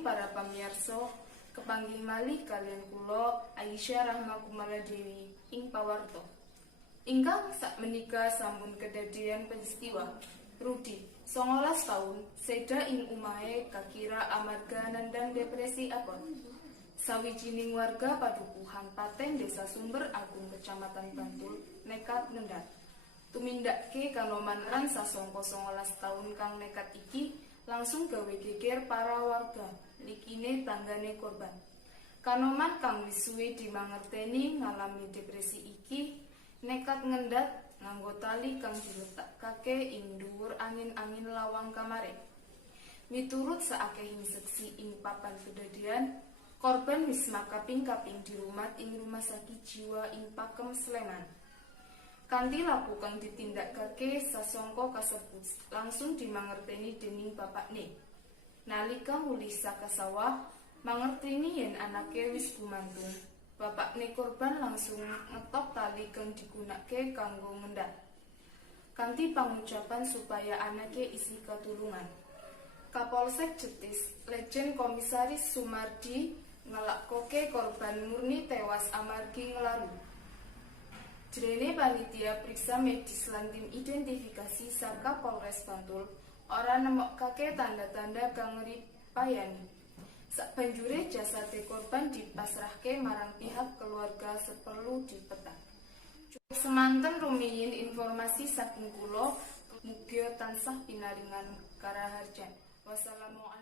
Sami para pamirsa, kepanggih malih kalian kula Aisyah Rahmakumala Dewi ing pawarta. Ingkang sakmenika sampun kedadian peristiwa Rudi 19 tahun seda ing umahe kakira amarga nandang depresi abot. Sawijining warga padukuhan Paten Desa Sumber Agung Kecamatan Bantul nekat ngendhat tumindakke kanoman lan sasongko 19 tahun kang nekat iki langsung gawe geger para warga likine tanggane korban. Kanoman kang wis suwe dimangerteni ngalami depresi iki nekat ngendhat nganggo tali kang diletakkake ing dhuwur angin-angin lawang kamare. Miturut saakehing seksi ing papan kedadian, korban wis makaping-kaping dirumat ing rumah sakit jiwa ing Pakem Sleman. Kanthi laku kang ditindakkake sasongko kasebut langsung dimangerteni dening bapakne. Nalika mulih saka sawah, mangerteni yen anake wis gumantung. Bapakne korban langsung ngetop tali kang digunakake kanggo ngendhat. Kanthi pangucapan supaya anake isi katulungan. Kapolsek Jetis, Lejen Komisaris Sumardi ngelakoke korban murni tewas amargi nglalu. Jrene panitia periksa medis lan tim identifikasi saka Polres Bantul ora nemokake tanda-tanda kang ngripayani. Sabanjure jasade korban dipasrahke marang pihak keluarga seperlu dipetak. Cukup semanten rumiyin informasi saking kula, mugia tansah pinaringan karaharjan. Wassalamualaikum.